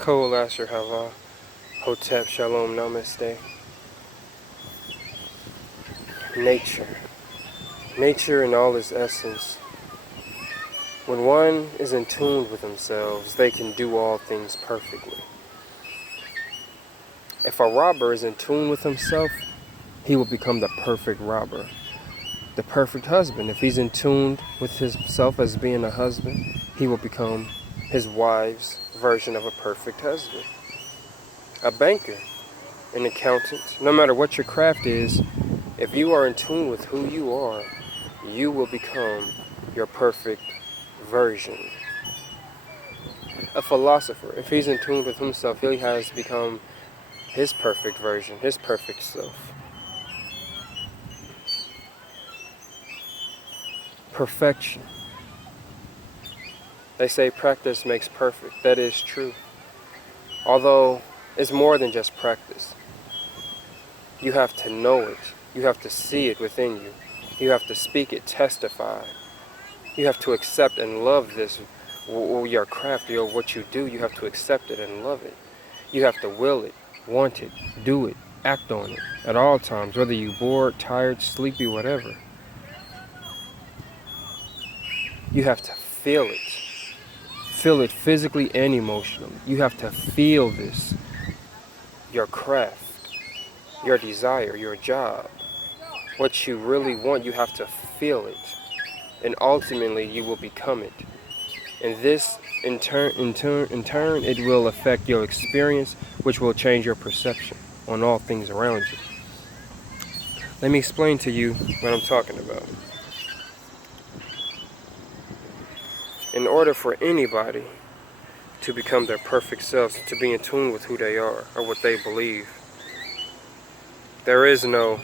Kol Asher Hava, Hotep Shalom Namaste. Nature. Nature in all its essence. When one is in tune with themselves, they can do all things perfectly. If a robber is in tune with himself, he will become the perfect robber. The perfect husband, if he's in tune with himself as being a husband, he will become his wife's version of a perfect husband. A banker, an accountant, no matter what your craft is, if you are in tune with who you are, you will become your perfect version. A philosopher, if he's in tune with himself, he has become his perfect version, his perfect self. Perfection. They say practice makes perfect. That is true. Although it's more than just practice. You have to know it. You have to see it within you. You have to speak it, testify. You have to accept and love this, or your craft, or what you do. You have to accept it and love it. You have to will it, want it, do it, act on it at all times, whether you're bored, tired, sleepy, whatever. You have to feel it. Feel it physically and emotionally. You have to feel this. Your craft, your desire, your job, what you really want, you have to feel it. And ultimately you will become it. And this in turn it will affect your experience, which will change your perception on all things around you. Let me explain to you what I'm talking about. In order for anybody to become their perfect selves, to be in tune with who they are or what they believe, there is no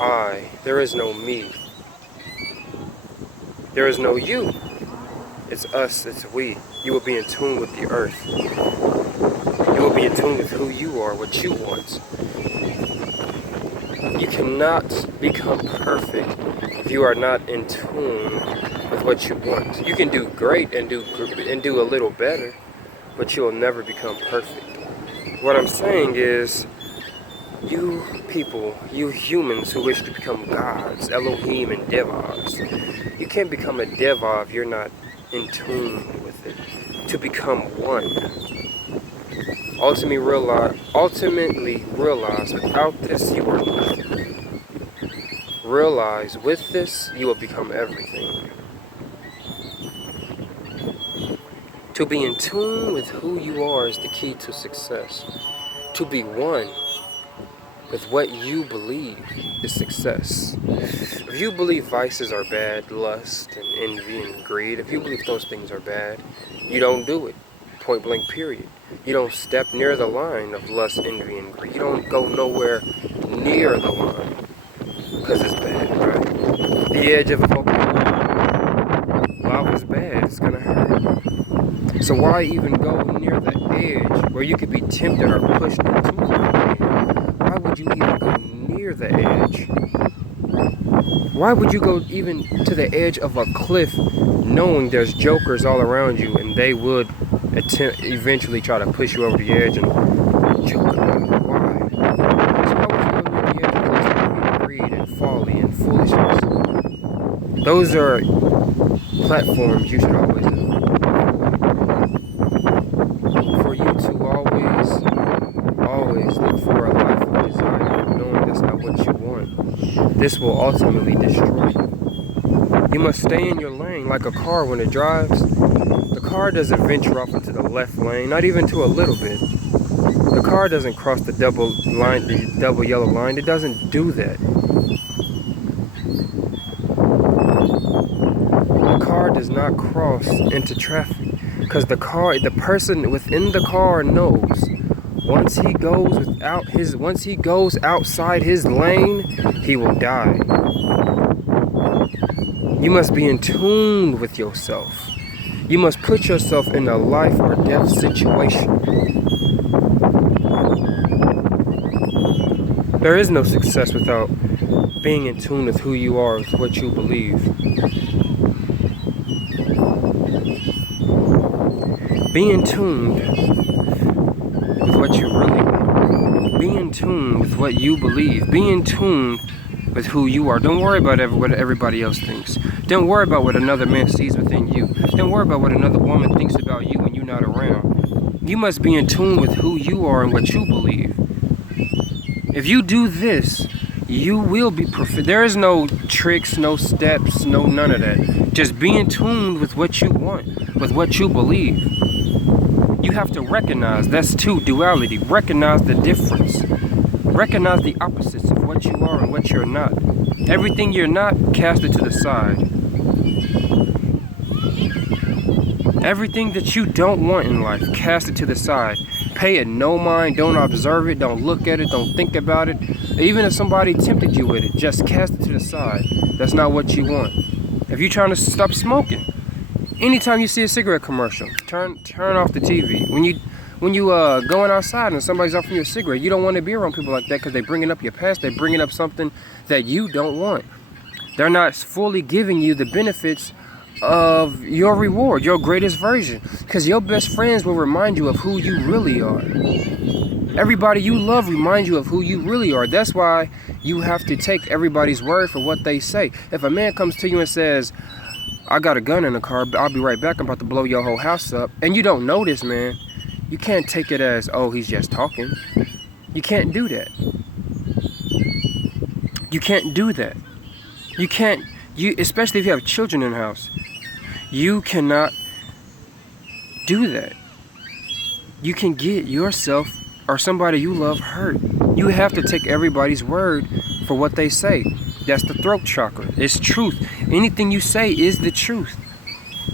I, there is no me, there is no you. It's us, it's we. You will be in tune with the earth. You will be in tune with who you are, what you want. You cannot become perfect if you are not in tune with what you want. You can do great and do a little better, but you'll never become perfect. What I'm saying is, you people, you humans who wish to become gods, Elohim and Devas, you can't become a Deva if you're not in tune with it. To become one. Ultimately realize without this you are nothing. Realize with this you will become everything. To be in tune with who you are is the key to success. To be one with what you believe is success. If you believe vices are bad, lust and envy and greed, if you believe those things are bad, you don't do it. Point blank period. You don't step near the line of lust, envy, and greed. You don't go nowhere near the line because it's bad, right? The edge of a volcano. Lava's bad. It's gonna hurt. So why even go near the edge where you could be tempted or pushed into the edge? Why would you even go near the edge? Why would you go even to the edge of a cliff knowing there's jokers all around you and they would eventually try to push you over the edge and joke about it? Why? So why would you go near the edge of a cliff of greed and folly and foolishness? Those are platforms you should always avoid. For you to always look for a life of desire, knowing that's not what you want. This will ultimately destroy you. You must stay in your lane like a car when it drives. The car doesn't venture off into the left lane, not even to a little bit. The car doesn't cross the double yellow line. It doesn't do that. The car does not cross into traffic because the person within the car knows once he goes outside his lane, he will die. You must be in tune with yourself. You must put yourself in a life or death situation. There is no success without being in tune with who you are, with what you believe. Be in tune with what you really want. Be in tune with what you believe. Be in tune with who you are. Don't worry about what everybody else thinks. Don't worry about what another man sees within you. Don't worry about what another woman thinks about you when you're not around. You must be in tune with who you are and what you believe. If you do this, you will be perfect. There is no tricks, no steps, no none of that. Just be in tune with what you want, with what you believe. You have to recognize, that's two, duality. Recognize the difference. Recognize the opposites of what you are and what you're not. Everything you're not, cast it to the side. Everything that you don't want in life, cast it to the side. Pay it no mind, don't observe it, don't look at it, don't think about it. Even if somebody tempted you with it, just cast it to the side. That's not what you want. If you're trying to stop smoking, anytime you see a cigarette commercial, turn off the TV. When you going outside and somebody's offering you a cigarette, you don't want to be around people like that because they're bringing up your past. They're bringing up something that you don't want. They're not fully giving you the benefits of your reward, your greatest version, because your best friends will remind you of who you really are. Everybody you love reminds you of who you really are. That's why you have to take everybody's word for what they say. If a man comes to you and says, I got a gun in the car, I'll be right back, I'm about to blow your whole house up, and you don't know this man, you can't take it as, oh, he's just talking. You can't do that. You can't do that. You can't, especially if you have children in the house. You cannot do that. You can get yourself or somebody you love hurt. You have to take everybody's word for what they say. That's the throat chakra. It's truth. Anything you say is the truth.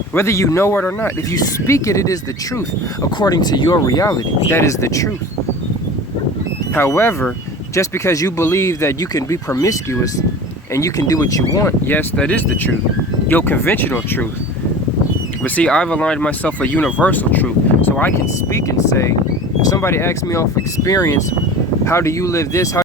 Whether you know it or not. If you speak it, it is the truth. According to your reality, that is the truth. However, just because you believe that you can be promiscuous and you can do what you want, yes, that is the truth. Your conventional truth. But see, I've aligned myself with universal truth. So I can speak and say, if somebody asks me off experience, how do you live this? How